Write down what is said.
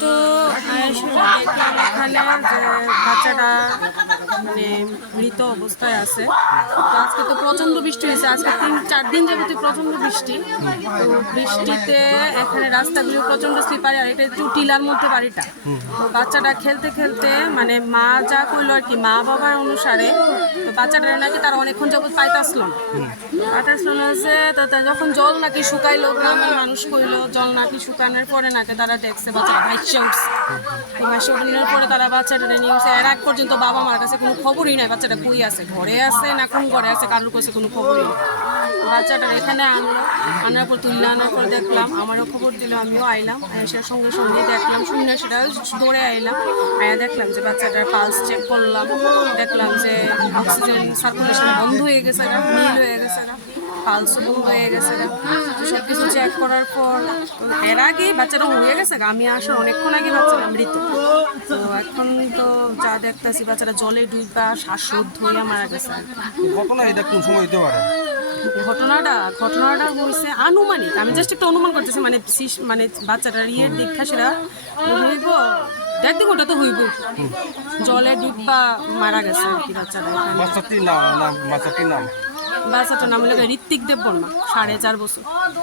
তো দেখলাম এখানে যে বাচ্চাটা মানে মৃত অবস্থায় আছে। তো আজকে তো প্রচণ্ড বৃষ্টি হয়েছে, আজকে 3-4 দিন যাবতীয় প্রচণ্ড বৃষ্টি। তো বৃষ্টিতে এখানে রাস্তাগুলো প্রচণ্ড স্লিপারি, আর এটা একটু টিলার মধ্যে বাড়িটা। তো বাচ্চাটা খেলতে খেলতে মানে মা যা করলো আর কি, মা বাবার অনুসারে তো বাচ্চাটা নাকি তারা অনেকক্ষণ যাবত পাইতাছিল না যে যখন জল নাকি শুকাইলো, গ্রামের মানুষ কইলো জল নাকি শুকানোর পরে নাকি তারা দেখছে বাচ্চাটা ভাইসে উঠছে। ভাইসে উঠানোর পরে তারা বাচ্চাটা নিয়ে উঠছে। এর আগ পর্যন্ত বাবা মার কাছে কোনো খবরই নাই বাচ্চাটা কই আছে, ঘরে আছে না কোন ঘরে আছে, কারোর কাছে কোনো খবরই নেই। বাচ্চাটা এখানে আনার পর তুললে আনার পর দেখলাম, আমারও খবর দিল, আমিও আইলাম, এসে সঙ্গে সঙ্গে দেখলাম, শুনে সেটা দৌড়ে আইলাম। আয়া দেখলাম যে বাচ্চাটার পালস চেক করলাম, দেখলাম যে অক্সিজেন সার্কুলেশন বন্ধ হয়ে গেছে, নীল হয়ে গেছে, পালস বন্ধ হয়ে গেছে। সব কিছু চেক করার পর এর আগে বাচ্চাটা হয়ে গেছে, আমি আসার অনেকক্ষণ আগে বাচ্চাটা মৃত। তো এখন তো যা দেখতেছি বাচ্চাটা জলে ডুবা শ্বাসরোধ হইয়া মারা গেছে। ঘটনাটা হয়েছে আনুমানিক, আমি জাস্ট একটা অনুমান করতেছি, মানে বাচ্চাটার ইয়ের দীক্ষা সেটা হইব 1.5 ঘন্টা তো হইব, জলে ডুবা মারা গেছে আর কি বাচ্চাটা। বাচ্চাটার নাম হলো ঋত্বিক দেব বর্মা, 4.5 বছর।